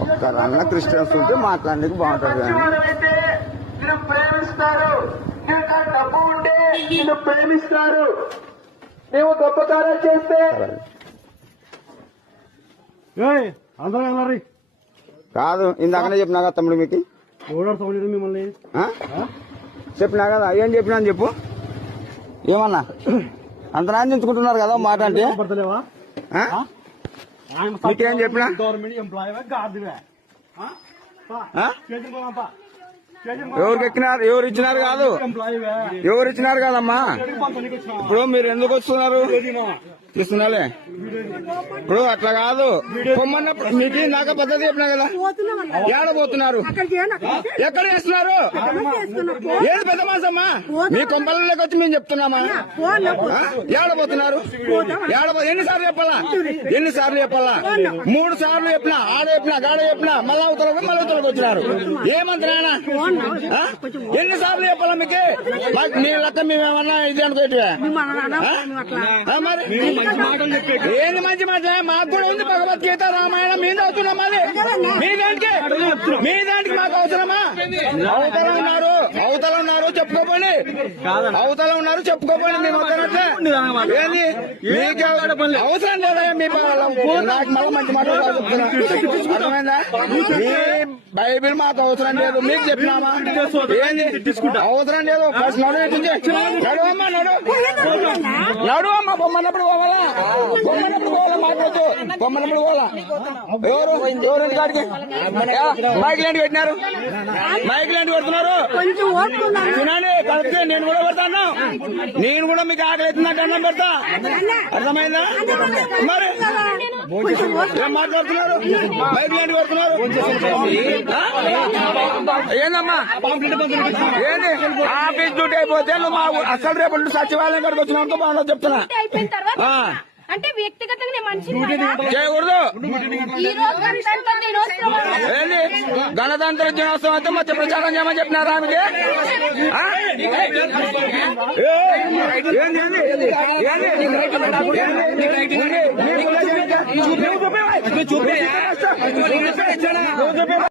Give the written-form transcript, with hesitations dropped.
ఒక్కరన్నా Christians ఉంటే మాట్లాడడానికి బాగుంటుంది. నిన్ను ప్రేమిస్తారు, డబ్బు ఉంటే నిన్ను ప్రేమిస్తారు. నువ్వు గొప్ప కార్యాలు చేస్తే కాదు. ఇందాకనే చెప్పినా కదా తమ్ముడు మీకు మిమ్మల్ని చెప్పినా కదా. ఏం చెప్పినా అని చెప్పు. ఏమన్నా అంత నాంచుకుంటున్నారు కదా మాట అంటే. మీకేం చెప్పినా గవర్నమెంట్ ఎంప్లాయీ ఎవరికి ఎక్కినారు, ఎవరు ఇచ్చినారు కాదు, ఎవరు ఇచ్చినారు కాదమ్మా. ఇప్పుడు మీరు ఎందుకు వస్తున్నారు ఇస్తున్నాలే. ఇప్పుడు అట్లా కాదు. పొమ్మన్నప్పుడు మీకు నాక పద్ధతి చెప్పినా కదా. ఏడబోతున్నారు, ఎక్కడ చేస్తున్నారు? ఏది పెద్ద మాసమ్మా? మీ కొంపలలోకి వచ్చి మేము చెప్తున్నామా? ఏడబోతున్నారు? ఎన్నిసార్లు చెప్పాలా? ఎన్నిసార్లు చెప్పాలా? 3 సార్లు చెప్పినా, ఆడ చెప్పినా, గాడ చెప్పినా, మళ్ళా అవతలకు వచ్చినారు. ఏమంటారా? ఎన్నిసార్లు చెప్పాలా మీకు? మీ లెక్క మేమేమన్నా ఇది అనుకోవట్వే. మరి ఏంది మంచి మాట? మాకు కూడా ఉంది భగవద్గీత, రామాయణం. మేము చదువుతున్నాం. అది మీ దానికి మాకు అవసరమా? అవతల ఉన్నారు చెప్పుకోపోండి. అవతల ఉన్నారు చెప్పుకోపోండి. మేము వద్దనట్లే. ఏంది మీకు అవసరం లేదా? మీ నాకు మళ్ళీ మంచి మాట అర్థమైందా? మీ బైబిల్ మాకు అవసరం లేదు. మీకు చెప్పినామా? ఏంది అవసరం లేదు. ఫస్ట్ నడువమ్మా, నడువమ్మా. బొమ్మన్నప్పుడు పోవాలా? బొమ్మన్నప్పుడు పోవాలా? మాట్లాడుతూ బొమ్మన్నప్పుడు పోవాలా? ఎవరు కాడికి మైక్ లాంటి పెట్టినారు? మైక్ లాంటి పెడుతున్నారు. తినండి, కలిపితే నేను కూడా పెడతాను. నేను కూడా మీకు ఆకలి అవుతుందంటే అన్నం పెడతా. అర్థమైందా? మరి ఏం మాట్లాడుతున్నారు? మైక్ లాంటి పెడుతున్నారు. ఏందమ్మా ఏంది? ఆఫీస్ డ్యూటీ అయిపోతే నువ్వు మా అసలు రేపు సచివాలయం కాడికి వచ్చినాక బాగా చెప్తున్నా. అంటే వ్యక్తిగతంగా చేయకూడదు. గణతంత్ర దినోత్సవం అయితే మధ్య ప్రచారం చేయమని చెప్పినారా ఆమెకి? చూపే